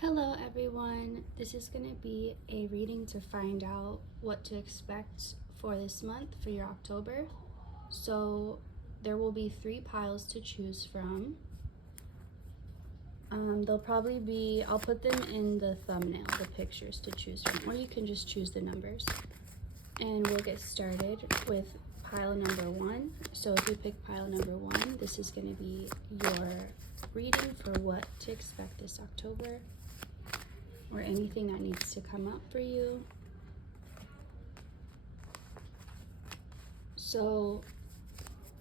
Hello everyone, this is going to be a reading to find out what to expect for this month, for your October. So there will be 3 piles to choose from. They'll probably be, I'll put them in the thumbnail, the pictures to choose from, or you can just choose the numbers. And we'll get started with pile number 1. So if you pick pile number 1, this is going to be your reading for what to expect this October, or anything that needs to come up for you. So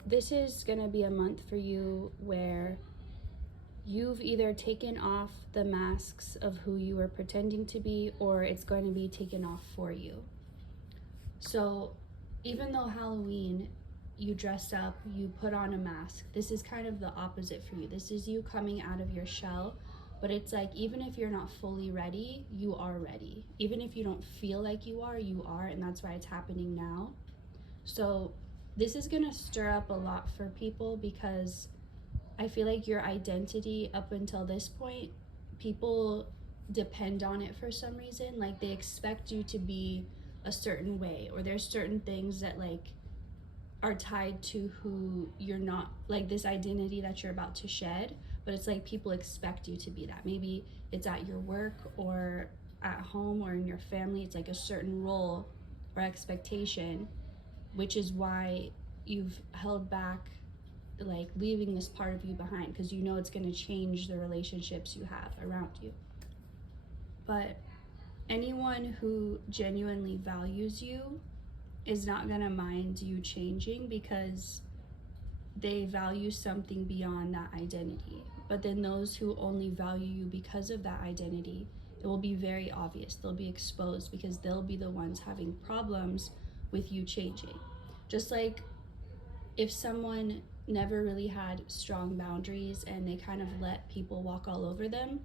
this is going to be a month for you where you've either taken off the masks of who you were pretending to be, or it's going to be taken off for you. So even though Halloween, you dress up, you put on a mask, this is kind of the opposite for you. This is you coming out of your shell. But it's like, even if you're not fully ready, you are ready. Even if you don't feel like you are, and that's why it's happening now. So this is gonna stir up a lot for people, because I feel like your identity up until this point, people depend on it for some reason. Like, they expect you to be a certain way, or there's certain things that like are tied to who you're not, like this identity that you're about to shed. But it's like people expect you to be that. Maybe it's at your work or at home or in your family. It's like a certain role or expectation, which is why you've held back, like leaving this part of you behind, because you know it's going to change the relationships you have around you. But anyone who genuinely values you is not going to mind you changing, because they value something beyond that identity. But then those who only value you because of that identity, it will be very obvious. They'll be exposed, because they'll be the ones having problems with you changing. Just like if someone never really had strong boundaries and they kind of let people walk all over them,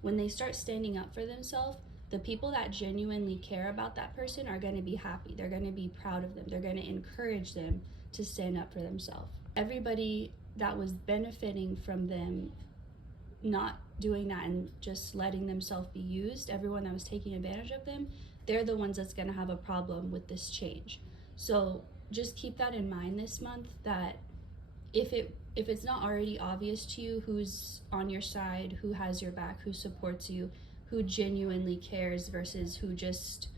when they start standing up for themselves, the people that genuinely care about that person are going to be happy. They're going to be proud of them. They're going to encourage them to stand up for themselves. Everybody that was benefiting from them not doing that and just letting themselves be used, everyone that was taking advantage of them, they're the ones that's going to have a problem with this change. So just keep that in mind this month, that if it's not already obvious to you who's on your side, who has your back, who supports you, who genuinely cares versus who just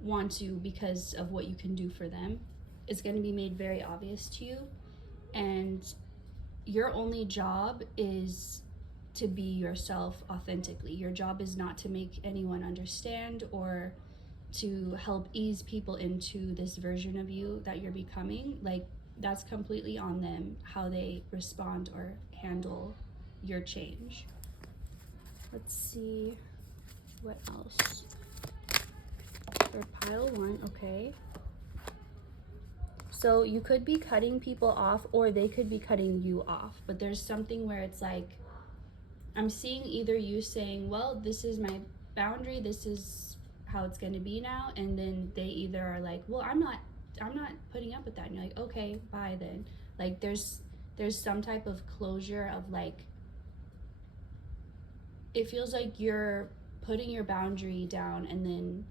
wants you because of what you can do for them, it's going to be made very obvious to you. And your only job is to be yourself authentically. Your job is not to make anyone understand or to help ease people into this version of you that you're becoming. Like, that's completely on them, how they respond or handle your change. Let's see what else. For pile 1, okay. So you could be cutting people off, or they could be cutting you off. But there's something where it's like, I'm seeing either you saying, well, this is my boundary, this is how it's going to be now, and then they either are like, well, I'm not putting up with that, and you're like, okay, bye then. Like, there's some type of closure of, like, it feels like you're putting your boundary down, and then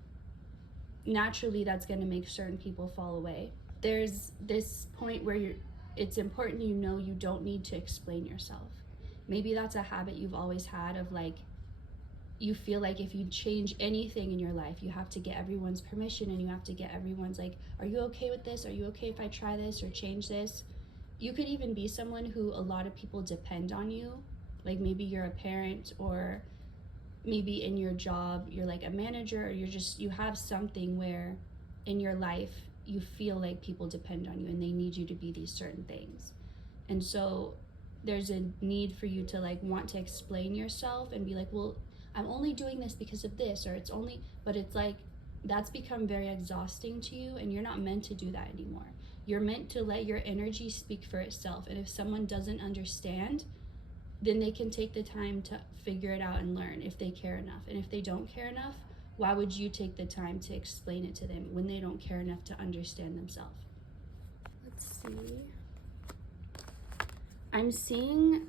naturally that's going to make certain people fall away. There's this point where it's important, you know, you don't need to explain yourself. Maybe that's a habit you've always had of, like, you feel like if you change anything in your life, you have to get everyone's permission, and you have to get everyone's, like, are you okay with this? Are you okay if I try this or change this? You could even be someone who a lot of people depend on you. Like, maybe you're a parent, or maybe in your job, you're like a manager, or you have something where in your life you feel like people depend on you and they need you to be these certain things. And so there's a need for you to, like, want to explain yourself and be like, well, I'm only doing this because of this, or but it's like, that's become very exhausting to you, and you're not meant to do that anymore. You're meant to let your energy speak for itself. And if someone doesn't understand, then they can take the time to figure it out and learn, if they care enough. And if they don't care enough, why would you take the time to explain it to them when they don't care enough to understand themselves? Let's see. I'm seeing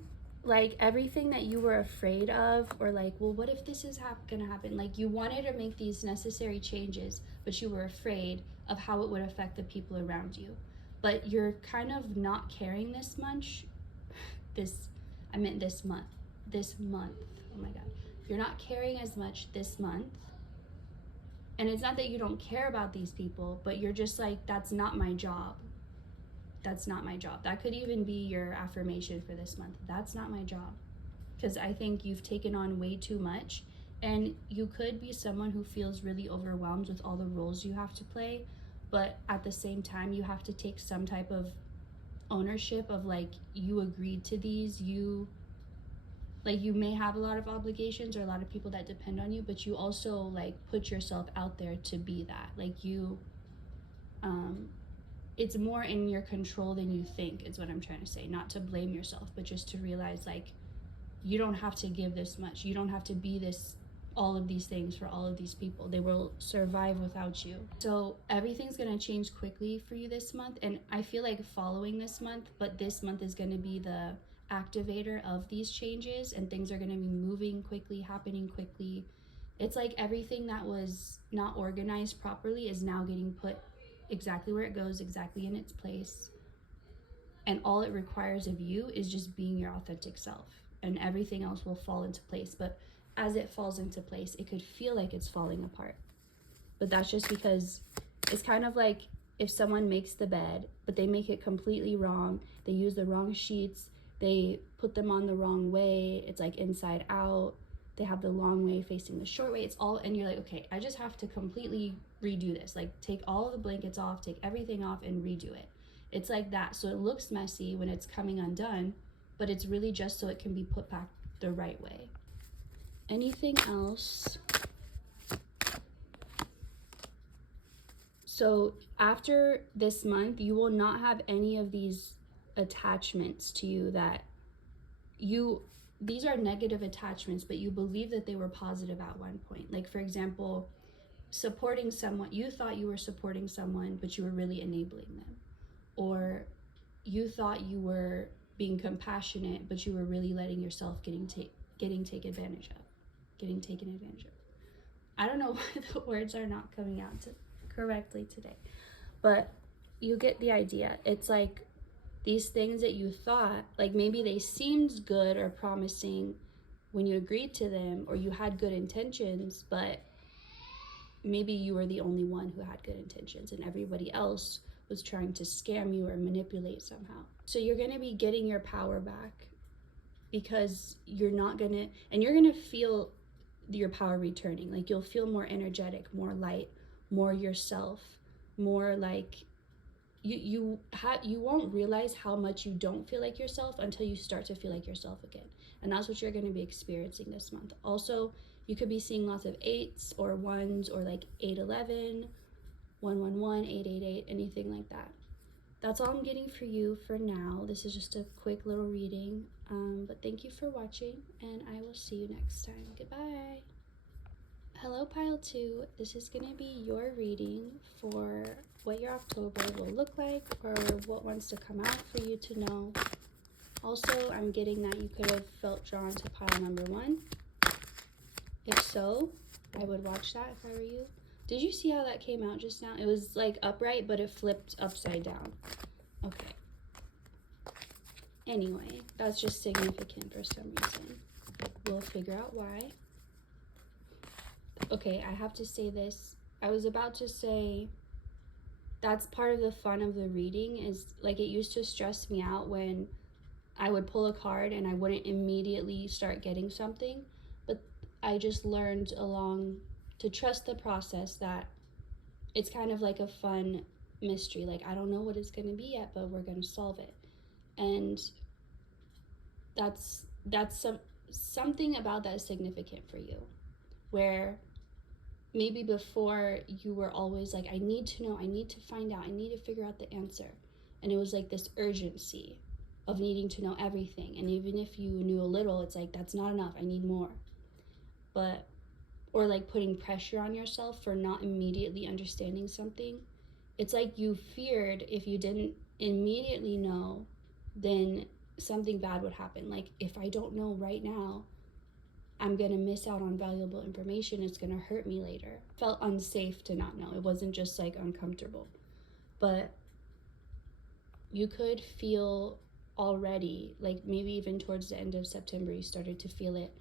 like everything that you were afraid of, or like, well, what if this is gonna happen? Like, you wanted to make these necessary changes, but you were afraid of how it would affect the people around you. But you're kind of not caring this much. I meant this month. This month. Oh my God. You're not caring as much this month. And it's not that you don't care about these people, but you're just like, that's not my job. That's not my job. That could even be your affirmation for this month. That's not my job. Because I think you've taken on way too much. And you could be someone who feels really overwhelmed with all the roles you have to play. But at the same time, you have to take some type of ownership of like, you agreed to these. You may have a lot of obligations or a lot of people that depend on you, but you also like put yourself out there to be that. Like you, it's more in your control than you think, is what I'm trying to say. Not to blame yourself, but just to realize like, you don't have to give this much. You don't have to be this, all of these things for all of these people. They will survive without you. So everything's gonna change quickly for you this month. And I feel like following this month, but this month is gonna be the activator of these changes, and things are gonna be moving quickly, happening quickly. It's like everything that was not organized properly is now getting put exactly where it goes, exactly in its place. And all it requires of you is just being your authentic self, and everything else will fall into place. But as it falls into place, it could feel like it's falling apart. But that's just because it's kind of like if someone makes the bed, but they make it completely wrong. They use the wrong sheets. They put them on the wrong way. It's like inside out. They have the long way facing the short way. It's all, and you're like, okay, I just have to completely redo this. Like, take all of the blankets off, take everything off, and redo it. It's like that. So it looks messy when it's coming undone, but it's really just so it can be put back the right way. Anything else? So after this month, you will not have any of these attachments to you that these are negative attachments, but you believe that they were positive at one point. Like, for example, supporting someone, you thought you were supporting someone, but you were really enabling them. Or you thought you were being compassionate, but you were really letting yourself getting taken advantage of. I don't know why the words are not coming out correctly today, but you get the idea. It's like these things that you thought, like maybe they seemed good or promising when you agreed to them, or you had good intentions, but maybe you were the only one who had good intentions and everybody else was trying to scam you or manipulate somehow. So you're going to be getting your power back, because you're going to feel your power returning. Like, you'll feel more energetic, more light, more yourself, more like you won't realize how much you don't feel like yourself until you start to feel like yourself again. And that's what you're going to be experiencing this month. Also, you could be seeing lots of 8s or 1s, or like 811, 111, 888, anything like that. That's all I'm getting for you for now. This is just a quick little reading, but thank you for watching, and I will see you next time. Goodbye. Hello, Pile 2. This is going to be your reading for what your October will look like, or what wants to come out for you to know. Also, I'm getting that you could have felt drawn to pile number 1. If so, I would watch that if I were you. Did you see how that came out just now? It was like upright, but it flipped upside down. Okay. Anyway, that's just significant for some reason. We'll figure out why. Okay, I have to say this. I was about to say that's part of the fun of the reading, is like, it used to stress me out when I would pull a card and I wouldn't immediately start getting something, but I just learned along to trust the process, that it's kind of like a fun mystery. Like, I don't know what it's going to be yet, but we're going to solve it. And that's something about that is significant for you, where maybe before you were always like, I need to know, I need to find out, I need to figure out the answer. And it was like this urgency of needing to know everything. And even if you knew a little, it's like, that's not enough, I need more. Or like putting pressure on yourself for not immediately understanding something. It's like you feared if you didn't immediately know, then something bad would happen. Like, if I don't know right now, I'm going to miss out on valuable information. It's going to hurt me later. Felt unsafe to not know. It wasn't just like uncomfortable. But you could feel already, like maybe even towards the end of September, you started to feel it.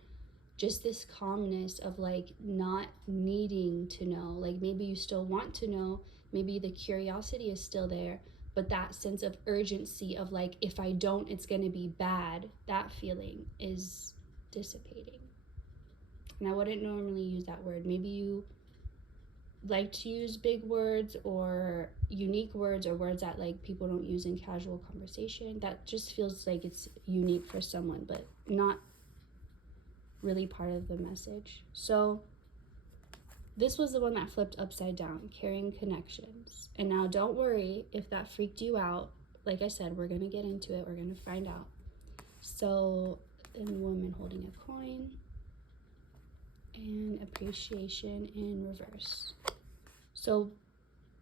Just this calmness of like not needing to know. Like maybe you still want to know, maybe the curiosity is still there, but that sense of urgency of like, if I don't, it's going to be bad, that feeling is dissipating. And I wouldn't normally use that word. Maybe you like to use big words or unique words or words that like people don't use in casual conversation. That just feels like it's unique for someone, but not really part of the message. So this was the one that flipped upside down, carrying connections. And now don't worry if that freaked you out. Like I said, we're going to get into it. We're going to find out. So then woman holding a coin and appreciation in reverse. So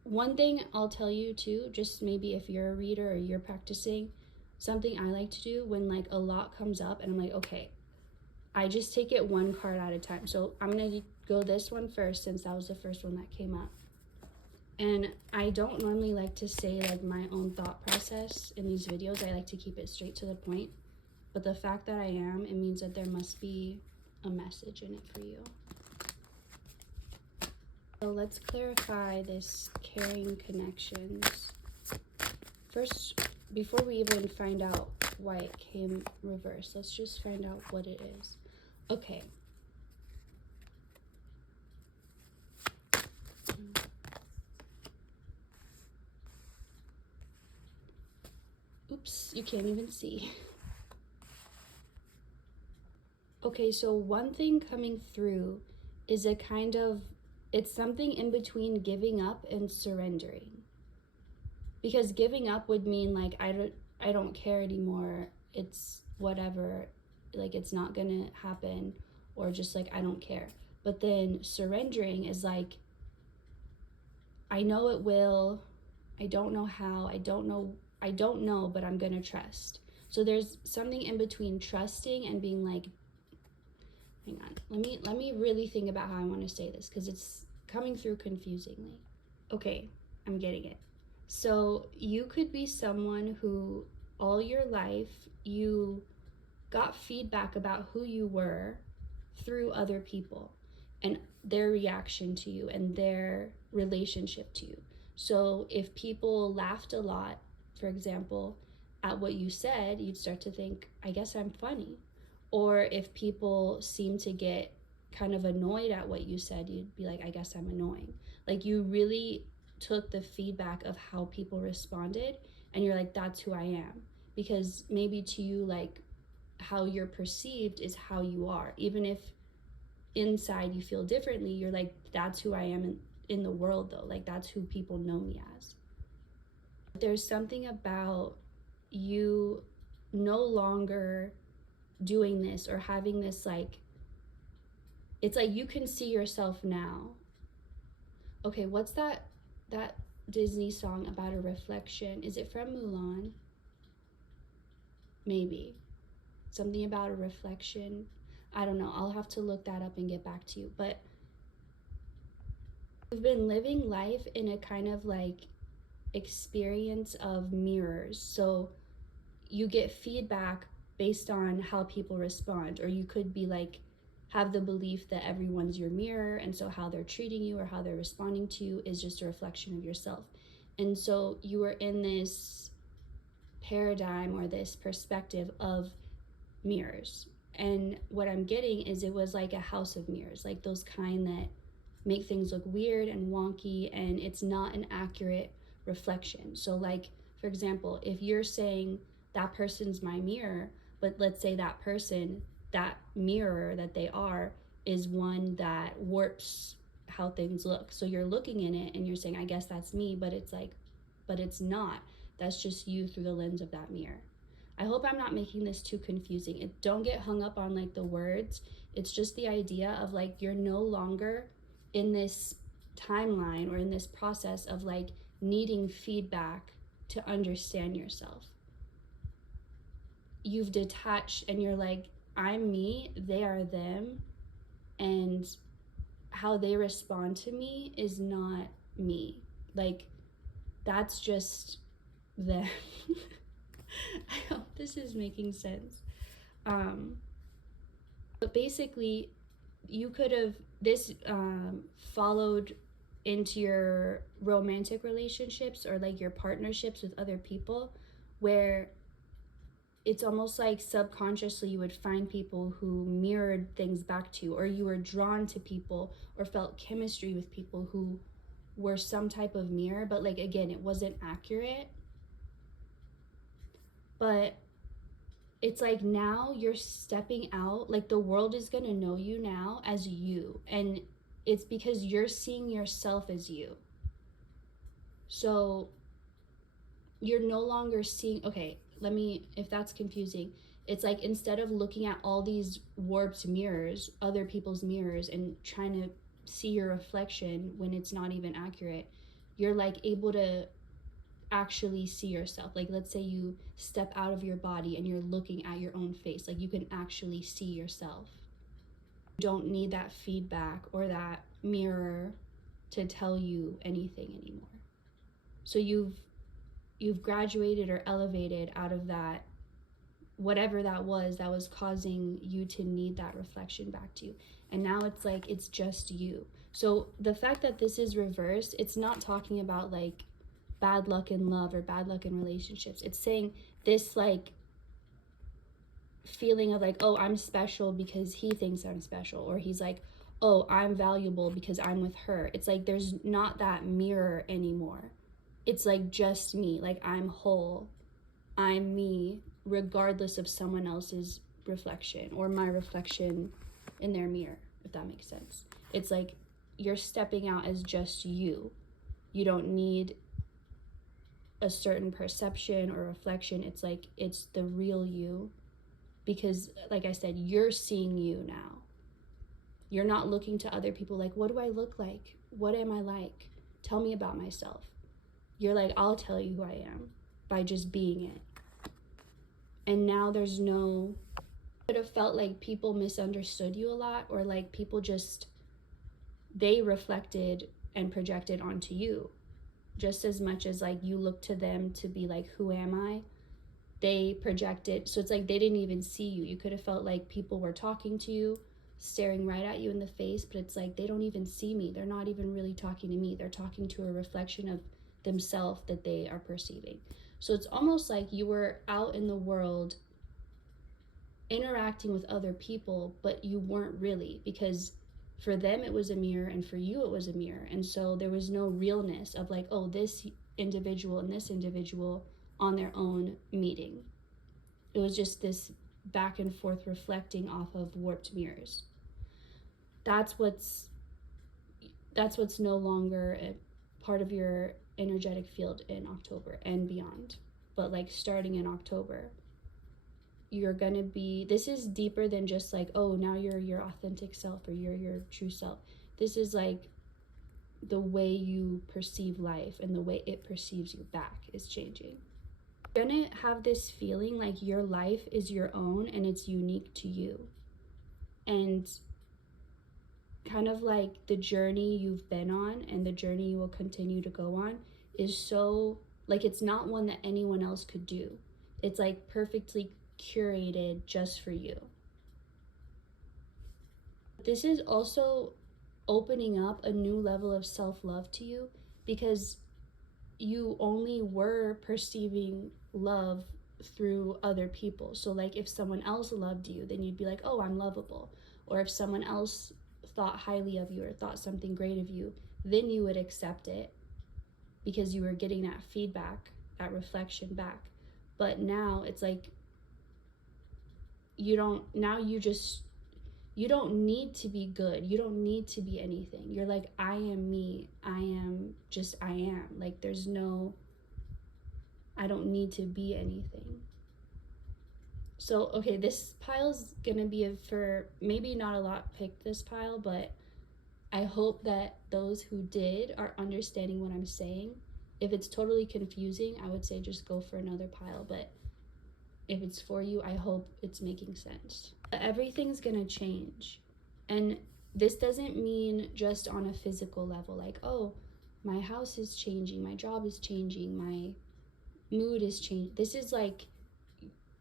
one thing I'll tell you too, just maybe if you're a reader or you're practicing, something I like to do when like a lot comes up and I'm like, okay, I just take it one card at a time. So I'm going to go this one first since that was the first one that came up. And I don't normally like to say like my own thought process in these videos. I like to keep it straight to the point. But the fact that I am, it means that there must be a message in it for you. So let's clarify this carrying connections. First, before we even find out why it came reversed, let's just find out what it is. Okay. Oops, you can't even see. Okay, so one thing coming through is a kind of, it's something in between giving up and surrendering. Because giving up would mean like, I don't care anymore. It's whatever, like it's not gonna happen, or just like, I don't care. But then surrendering is like, I know it will, I don't know how, I don't know, but I'm gonna trust. So there's something in between trusting and being like, hang on, let me really think about how I want to say this because it's coming through confusingly. Okay, I'm getting it. So you could be someone who all your life you got feedback about who you were through other people and their reaction to you and their relationship to you. So if people laughed a lot, for example, at what you said, you'd start to think, I guess I'm funny. Or if people seem to get kind of annoyed at what you said, you'd be like, I guess I'm annoying. Like you really took the feedback of how people responded and you're like, that's who I am. Because maybe to you, like how you're perceived is how you are. Even if inside you feel differently, you're like, that's who I am in the world though. Like that's who people know me as. There's something about you no longer doing this or having this like, it's like you can see yourself now. Okay, what's that Disney song about a reflection? Is it from Mulan? Maybe. Something about a reflection. I don't know. I'll have to look that up and get back to you. But we've been living life in a kind of like experience of mirrors. So you get feedback based on how people respond, or you could be like have the belief that everyone's your mirror, and so how they're treating you or how they're responding to you is just a reflection of yourself. And so you were in this paradigm or this perspective of mirrors. And what I'm getting is it was like a house of mirrors, like those kind that make things look weird and wonky, and it's not an accurate reflection. So like, for example, if you're saying that person's my mirror, but let's say that person, that mirror that they are, is one that warps how things look. So you're looking in it and you're saying, I guess that's me, but it's like, but it's not. That's just you through the lens of that mirror. I hope I'm not making this too confusing. Don't get hung up on like the words. It's just the idea of like, you're no longer in this timeline or in this process of like needing feedback to understand yourself. you've detached and you're like, I'm me, they are them, and how they respond to me is not me. Like, that's just them. I hope this is making sense. But basically, you could have this followed into your romantic relationships or like your partnerships with other people, where it's almost like subconsciously you would find people who mirrored things back to you, or you were drawn to people or felt chemistry with people who were some type of mirror, but like again, it wasn't accurate. But it's like now you're stepping out, like the world is going to know you now as you, and it's because you're seeing yourself as you. So you're no longer seeing, okay, let me, if that's confusing, it's like instead of looking at all these warped mirrors, other people's mirrors, and trying to see your reflection when it's not even accurate, you're like able to actually see yourself. Like, let's say you step out of your body and you're looking at your own face, like you can actually see yourself. You don't need that feedback or that mirror to tell you anything anymore. So you've graduated or elevated out of that, whatever that was causing you to need that reflection back to you. And now it's like it's just you. So the fact that this is reversed, it's not talking about like bad luck in love or bad luck in relationships. It's saying this like feeling of like, oh, I'm special because he thinks I'm special, or he's like, oh, I'm valuable because I'm with her. It's like there's not that mirror anymore. It's like just me, like I'm whole, I'm me, regardless of someone else's reflection or my reflection in their mirror, if that makes sense. It's like you're stepping out as just you. You don't need a certain perception or reflection. It's like it's the real you, because like I said, you're seeing you now. You're not looking to other people like, what do I look like? What am I like? Tell me about myself. You're like, I'll tell you who I am by just being it. And now there's no, could have felt like people misunderstood you a lot, or like people just, they reflected and projected onto you just as much as like you look to them to be like, who am I? They projected. So it's like they didn't even see you. You could have felt like people were talking to you, staring right at you in the face, but it's like they don't even see me. They're not even really talking to me. They're talking to a reflection of themselves that they are perceiving. So it's almost like you were out in the world interacting with other people, but you weren't really, because for them it was a mirror and for you it was a mirror. And so there was no realness of like, oh, this individual and this individual on their own meeting. It was just this back and forth reflecting off of warped mirrors. That's what's no longer a part of your energetic field in October and beyond. But like starting in October, you're gonna be, this is deeper than just like, oh, now you're your authentic self or you're your true self. This is like the way you perceive life and the way it perceives you back is changing. You're gonna have this feeling like your life is your own and it's unique to you. And kind of like the journey you've been on and the journey you will continue to go on is so, like, it's not one that anyone else could do. It's like perfectly curated just for you. This is also opening up a new level of self-love to you, because you only were perceiving love through other people. So like if someone else loved you, then you'd be like, oh, I'm lovable. Or if someone else thought highly of you or thought something great of you, then you would accept it because you were getting that feedback, that reflection back. But now it's like you don't need to be good. You don't need to be anything. You're like, I am me. I am just, I am. Like there's no, I don't need to be anything. So, okay, this pile's gonna be for, maybe not a lot picked this pile, but I hope that those who did are understanding what I'm saying. If it's totally confusing, I would say just go for another pile. But if it's for you, I hope it's making sense. Everything's gonna change. And this doesn't mean just on a physical level, like, oh, my house is changing, my job is changing, my mood is changing. This is like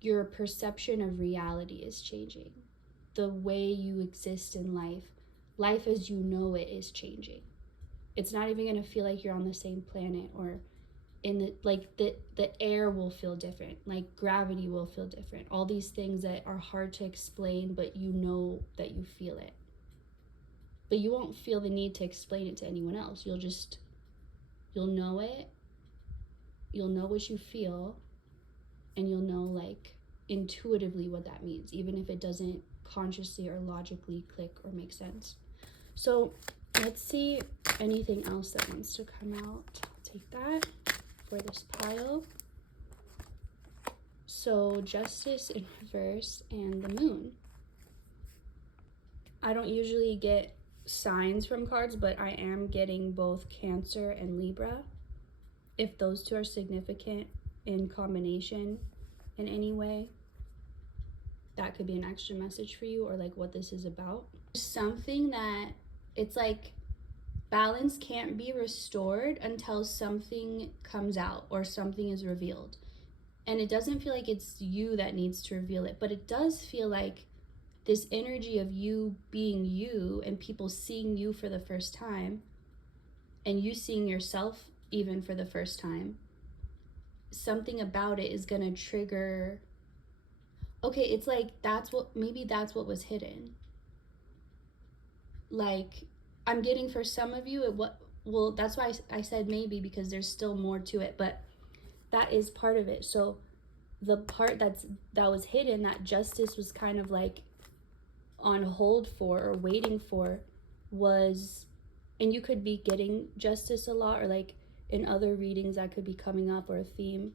your perception of reality is changing. The way you exist in life as you know it is changing. It's not even gonna feel like you're on the same planet, or in the air will feel different, like gravity will feel different, all these things that are hard to explain, but you know that you feel it. But you won't feel the need to explain it to anyone else. You'll know it, you'll know what you feel, and you'll know like intuitively what that means, even if it doesn't consciously or logically click or make sense. So let's see anything else that wants to come out. I'll take that for this pile. So Justice in reverse and the Moon. I don't usually get signs from cards, but I am getting both Cancer and Libra. If those two are significant in combination in any way, that could be an extra message for you, or like what this is about. Something that it's like balance can't be restored until something comes out or something is revealed. And it doesn't feel like it's you that needs to reveal it, but it does feel like this energy of you being you and people seeing you for the first time, and you seeing yourself even for the first time. Something about it is gonna trigger. Okay, it's like maybe that's what was hidden. Like, I'm getting for some of you, that's why I said maybe, because there's still more to it, but that is part of it. So the part that was hidden, that Justice was kind of like on hold for or waiting for, was, and you could be getting Justice a lot, or like in other readings that could be coming up, or a theme,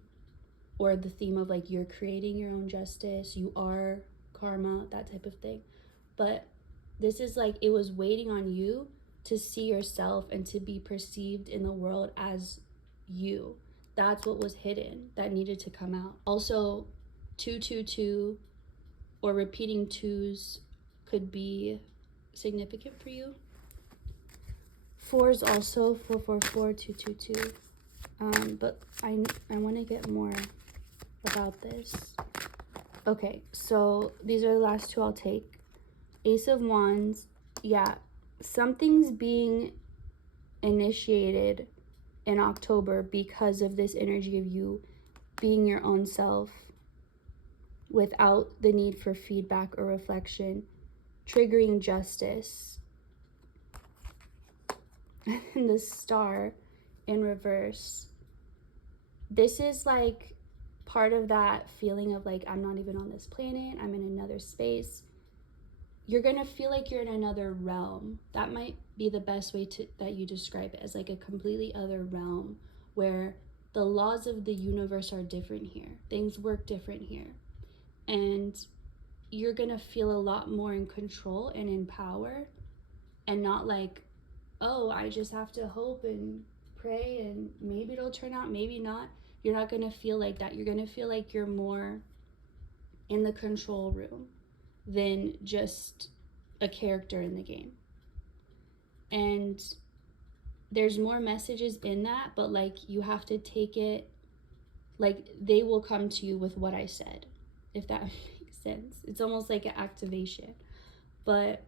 or the theme of like you're creating your own justice, you are karma, that type of thing. But this is like it was waiting on you to see yourself and to be perceived in the world as you. That's what was hidden that needed to come out. Also, 222 or repeating twos could be significant for you. Fours also, 444, 222. But I want to get more about this. Okay, so these are the last two I'll take. Ace of Wands. Yeah, something's being initiated in October because of this energy of you being your own self without the need for feedback or reflection, triggering Justice. And the Star in reverse. This is like part of that feeling of like, I'm not even on this planet, I'm in another space. You're gonna feel like you're in another realm. That might be the best way that you describe it, as like a completely other realm where the laws of the universe are different here. Things work different here. And you're gonna feel a lot more in control and in power, and not like, oh, I just have to hope and pray and maybe it'll turn out, maybe not. You're not gonna feel like that. You're gonna feel like you're more in the control room than just a character in the game. And there's more messages in that, but like you have to take it, like they will come to you with what I said, if that makes sense. It's almost like an activation, but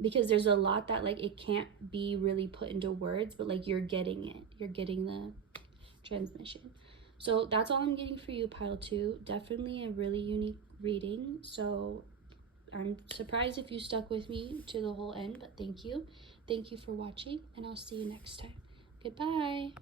because there's a lot that like it can't be really put into words, but like you're getting it, you're getting the transmission. So that's all I'm getting for you, pile 2. Definitely a really unique reading. So I'm surprised if you stuck with me to the whole end, but thank you. Thank you for watching, and I'll see you next time. Goodbye.